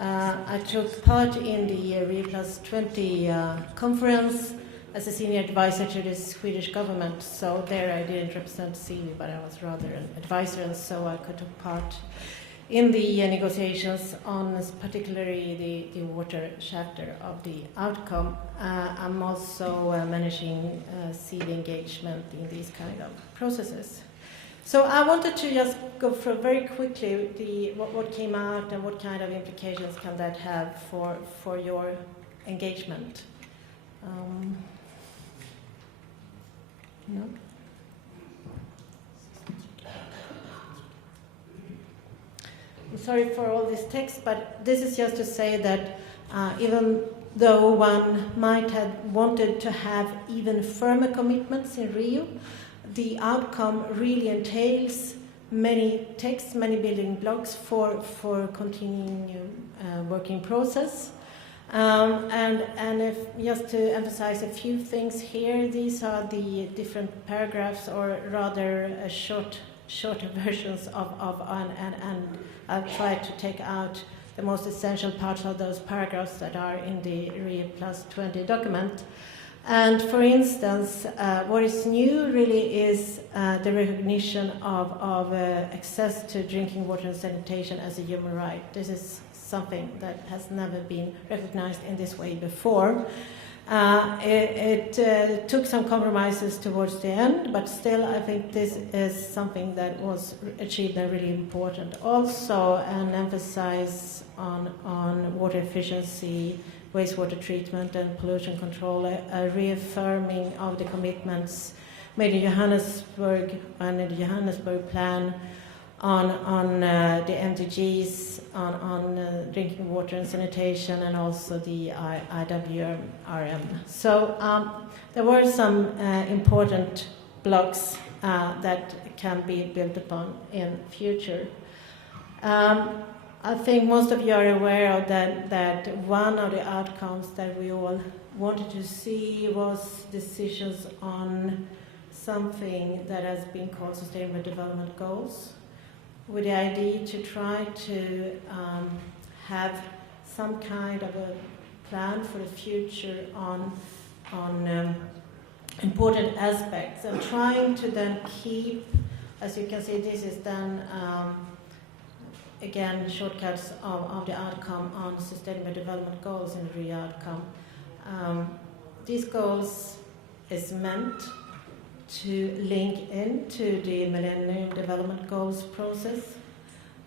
I took part in the Rio Plus 20 conference as a senior advisor to the Swedish government. So there I didn't represent CV, but I was rather an advisor, and so I could take part in the negotiations on particularly the water chapter of the outcome. I'm also managing CV engagement in these kind of processes. So I wanted to just go through very quickly what came out and what kind of implications can that have for your engagement. No? I'm sorry for all this text, but this is just to say that even though one might have wanted to have even firmer commitments in Rio, the outcome really entails many texts, many building blocks for continuing working process. And if, just to emphasize a few things here, these are the different paragraphs, or rather shorter versions of and I've tried to take out the most essential parts of those paragraphs that are in the Rio Plus 20 document. And for instance, what is new really is the recognition of access to drinking water and sanitation as a human right. This is something that has never been recognized in this way before. It took some compromises towards the end, but still I think this is something that was achieved and really important. Also an emphasis on water efficiency, wastewater treatment and pollution control, a reaffirming of the commitments made in Johannesburg and in the Johannesburg plan on the MDGs, on drinking water and sanitation, and also the IWRM. So there were some important blocks that can be built upon in future. I think most of you are aware of that one of the outcomes that we all wanted to see was decisions on something that has been called Sustainable Development Goals, with the idea to try to have some kind of a plan for the future on important aspects, and trying to then keep, as you can see, this is then again shortcuts of the outcome on Sustainable Development Goals in the Rio outcome. These goals is meant to link into the Millennium Development Goals process.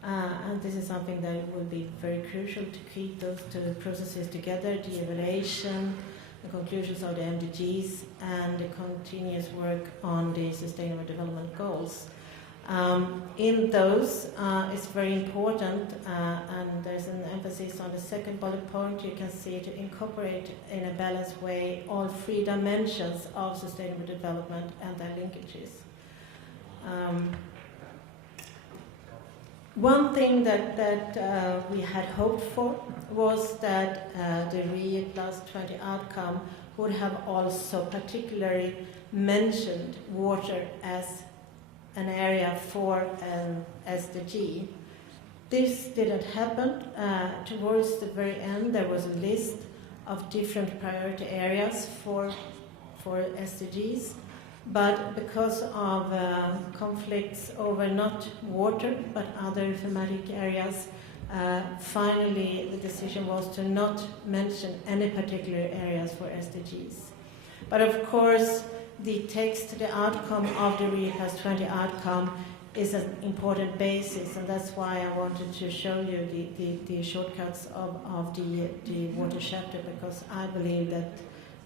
And this is something that will be very crucial to keep those two processes together, the evaluation, the conclusions of the MDGs, and the continuous work on the Sustainable Development Goals. In those, it's very important, and there's an emphasis on the second bullet point. You can see to incorporate in a balanced way all three dimensions of sustainable development and their linkages. One thing that we had hoped for was that the Rio Plus 20 outcome would have also particularly mentioned water as an area for SDG. This didn't happen. Towards the very end, there was a list of different priority areas for SDGs, but because of conflicts over not water but other thematic areas, finally the decision was to not mention any particular areas for SDGs. But of course, the text, the outcome of the Rio Plus 20 outcome is an important basis, and that's why I wanted to show you the shortcuts of the water chapter, because I believe that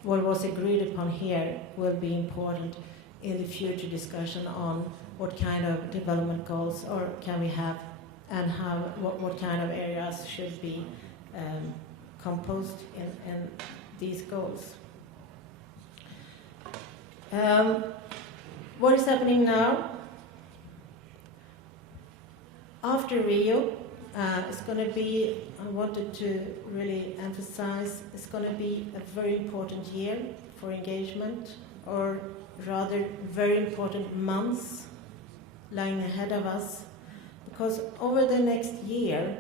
what was agreed upon here will be important in the future discussion on what kind of development goals or can we have, and how what kind of areas should be composed in these goals. What is happening now? After Rio, it's going to be, I wanted to really emphasize, it's going to be a very important year for engagement, or rather very important months lying ahead of us, because over the next year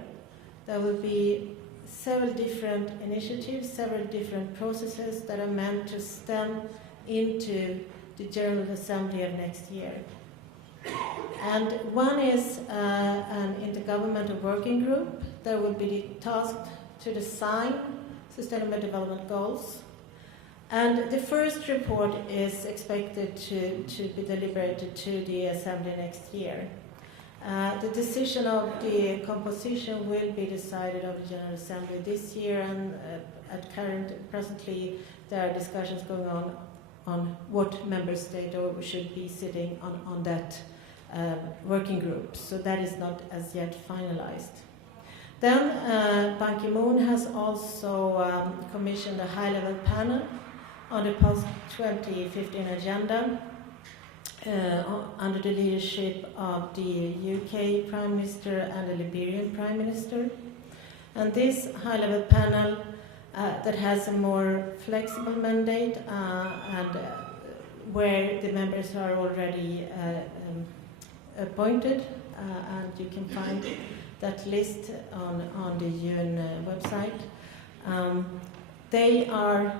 there will be several different initiatives, several different processes that are meant to stem into the General Assembly of next year. And one is an intergovernmental working group that will be tasked to design Sustainable Development Goals. And the first report is expected to be deliberated to the Assembly next year. The decision of the composition will be decided of the General Assembly this year, and presently there are discussions going on what member state should be sitting on that working group. So that is not as yet finalized. Then Ban Ki-moon has also commissioned a high-level panel on the post-2015 agenda under the leadership of the UK Prime Minister and the Liberian Prime Minister. And this high-level panel that has a more flexible mandate and where the members are already appointed, and you can find that list on the UN website. They are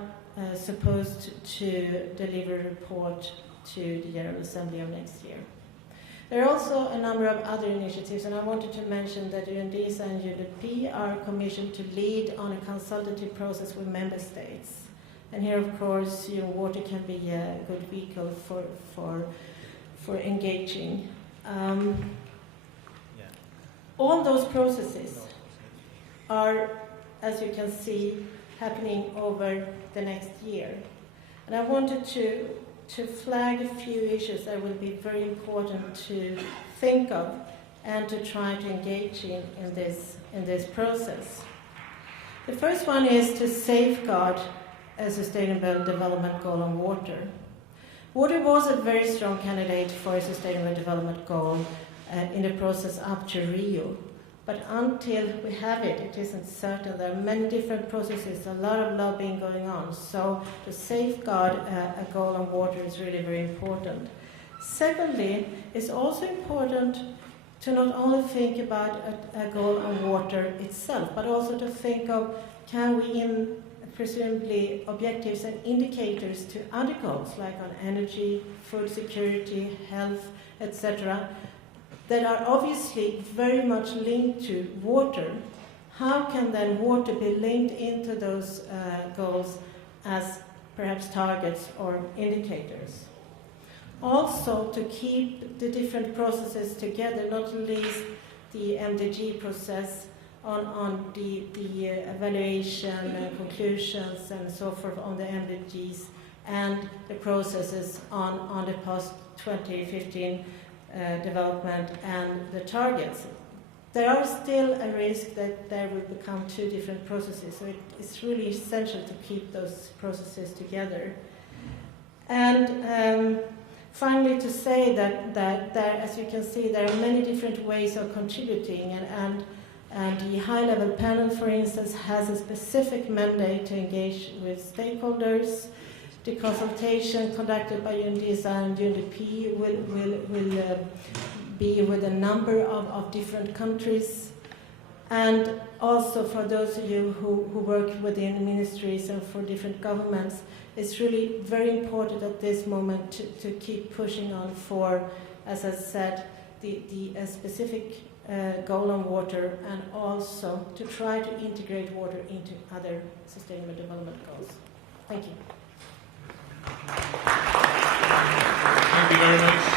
supposed to deliver a report to the General Assembly of next year. There are also a number of other initiatives, and I wanted to mention that UNDESA and UNDP are commissioned to lead on a consultative process with member states. And here, of course, water can be a good vehicle for engaging. All those processes are, as you can see, happening over the next year. And I wanted to flag a few issues that will be very important to think of and to try to engage in this process. The first one is to safeguard a sustainable development goal on water. Water was a very strong candidate for a sustainable development goal in the process up to Rio. But until we have it, it isn't certain. There are many different processes, a lot of lobbying going on. So to safeguard a goal on water is really very important. Secondly, it's also important to not only think about a goal on water itself, but also to think of, can we presumably objectives and indicators to other goals, like on energy, food security, health, etc., that are obviously very much linked to water. How can then water be linked into those goals as perhaps targets or indicators? Also, to keep the different processes together, not least the MDG process on the evaluation and conclusions and so forth on the MDGs, and the processes on the post-2015 development and the targets. There are still a risk that there will become two different processes, so it's really essential to keep those processes together. And finally, to say that there, as you can see, there are many different ways of contributing, and the high-level panel, for instance, has a specific mandate to engage with stakeholders. The consultation conducted by UNDESA and UNDP will be with a number of different countries. And also for those of you who work within ministries and for different governments, it's really very important at this moment to keep pushing on for, as I said, a specific goal on water, and also to try to integrate water into other sustainable development goals. Thank you. Thank you very much.